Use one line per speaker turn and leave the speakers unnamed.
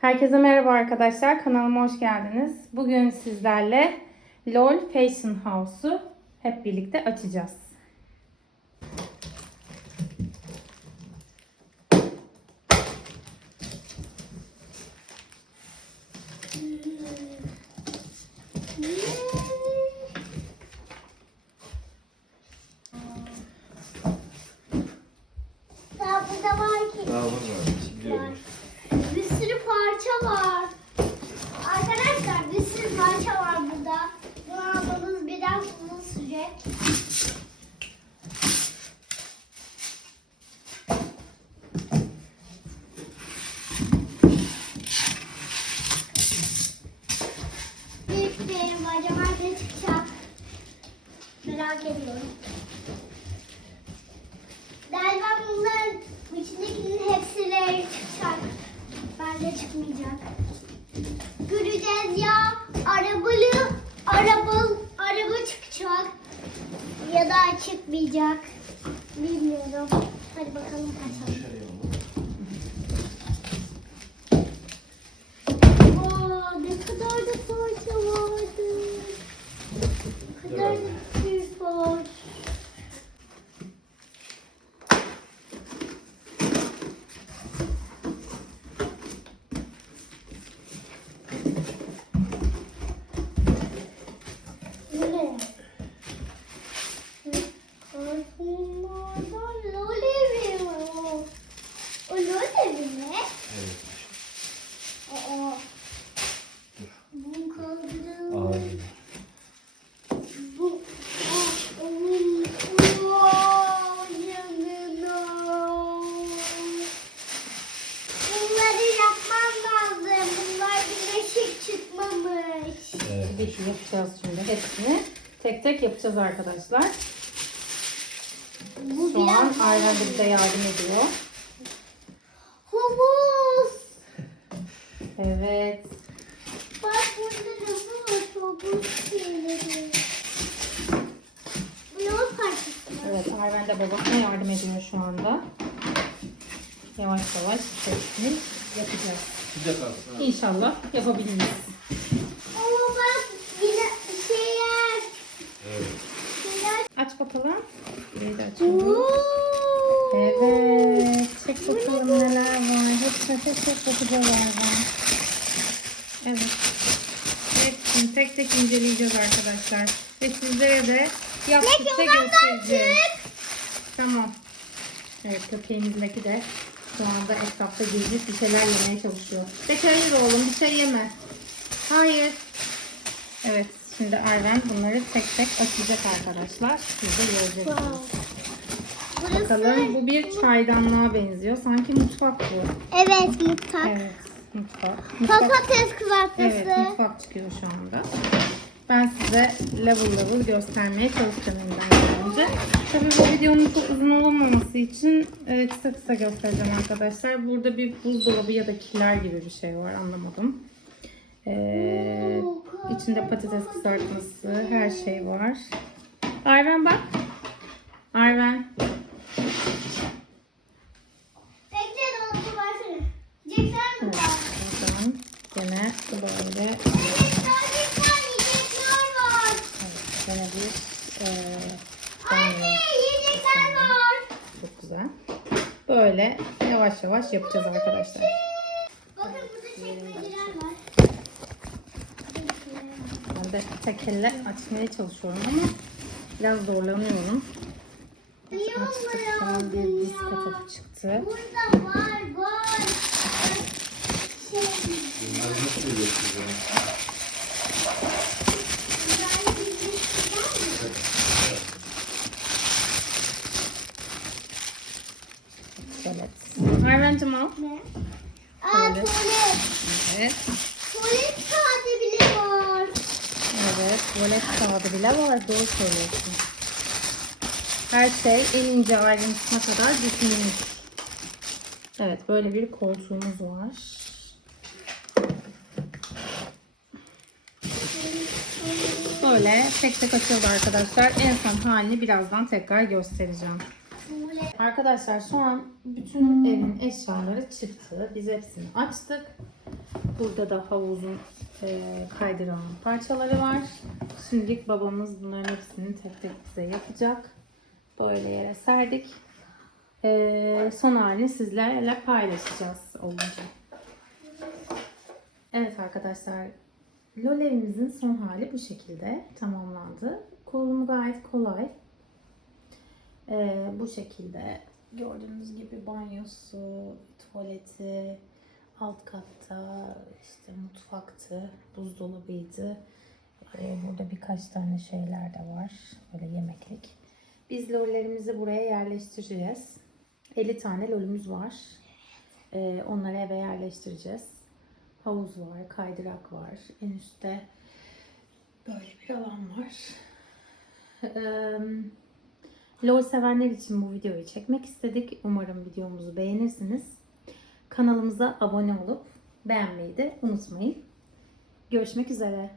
Herkese merhaba arkadaşlar. Kanalıma hoş geldiniz. Bugün sizlerle LOL Fashion House'u hep birlikte açacağız.
Daha burada var ki.
Daha var var. Biliyorum.
Bir sürü parça var. Arkadaşlar bir sürü parça var burada. Bunu almanız biraz uzun sürecek. Büyük benim acaba ne çıkacak? Merak ediyorum. Galiba bunların içindekinin hepsileri çıkacak. Bence çıkmayacak. Göreceğiz ya. Arabalı, araba, araba çıkacak. Ya da çıkmayacak. Bilmiyorum. Hadi bakalım kaçalım. Aa, ne kadar da parça vardı. Ne kadar da büyük var. Lol evi o. O lol evi mi?
Evet.
Yapacağız şimdi hepsini. Tek tek yapacağız arkadaşlar.
Bu
Şu an
biraz
bize yardım ediyor.
Havuz.
Evet.
Bak burada nasıl var havuz şeyleri. Bu ne parçası mı?
Evet Ayven de babasına yardım ediyor şu anda. Yavaş yavaş hepsini yapacağız.
Sıcak aslında.
İnşallah yapabiliriz.
Ama bak yine şeyler.
Evet.
Burayı da açalım.
Oo.
Evet. Çek bakalım neler var. Hepsine tek tek bakacağız Ayven. Evet. Hepsini tek tek inceleyeceğiz arkadaşlar. Ve sizlere de yaptıkça göstereceğiz. Tamam. Evet köpeğimizdeki de şu anda etrafta gezip bir şeyler yemeye çalışıyor. Peki hayır oğlum bir şey yeme. Hayır. Evet şimdi Arven bunları tek tek açacak arkadaşlar. Siz de göreceksiniz.
Wow.
Bakalım bu bir çaydanlığa benziyor. Sanki mutfak bu.
Evet mutfak.
Evet mutfak. Mutfak
Patates kızartması.
Evet mutfak çıkıyor şu anda. Ben size level level göstermeye çalışacağım elinden önce. Tabii bu videonun çok uzun olmaması için e, kısa kısa göstereceğim arkadaşlar. Burada bir buzdolabı ya da kiler gibi bir şey var anlamadım. Ee, içinde patates kızartması her şey var. Arven bak. Arven.
Bekle dolabı versene. Yiyecekler mi var?
bakalım. Gene böyle
Evet daha yiyecekler, yiyecekler var.
evet, gene bir e,
Anne yiyecekler var.
Çok güzel. Böyle yavaş yavaş yapacağız arkadaşlar.
Bakın burada çekmeceler var.
Ben de tek elle açmaya çalışıyorum ama biraz zorlanıyorum. Açtıktan bir disk atıp çıktı.
Burada var var. Şey,
Bunları nasıl yiyorsunuz?
Evet. Ayvencim al.
Ne? Aa
tuvalet. Evet.
Tuvalet kağıdı bile var.
Evet. Tuvalet kağıdı bile var. Doğru söylüyorsun. Her şey en ince ayrıntısına kadar düşünülmüş. Evet. Böyle bir koltuğumuz var. Böyle tek tek açıldı arkadaşlar. En son halini birazdan tekrar göstereceğim. Arkadaşlar şu an bütün evin eşyaları çıktı. Biz hepsini açtık. Burada da havuzun e, kaydıran parçaları var. Şimdilik babamız bunların hepsini tek tek bize yapacak. Böyle yere serdik. E, son halini sizlerle paylaşacağız olunca. Evet arkadaşlar. LOL evimizin son hali bu şekilde tamamlandı. Kurulumu gayet kolay. E, bu şekilde gördüğünüz gibi banyosu, tuvaleti, alt katta işte mutfaktı, buzdolabıydı. Ee, burada birkaç tane şeyler de var. Böyle yemeklik. Biz lollerimizi buraya yerleştireceğiz. 50 tane lolümüz var. Ee, onları eve yerleştireceğiz. Havuz var, kaydırak var. En üstte böyle bir alan var. Ee, LOL sevenler için bu videoyu çekmek istedik. Umarım videomuzu beğenirsiniz. Kanalımıza abone olup beğenmeyi de unutmayın. Görüşmek üzere.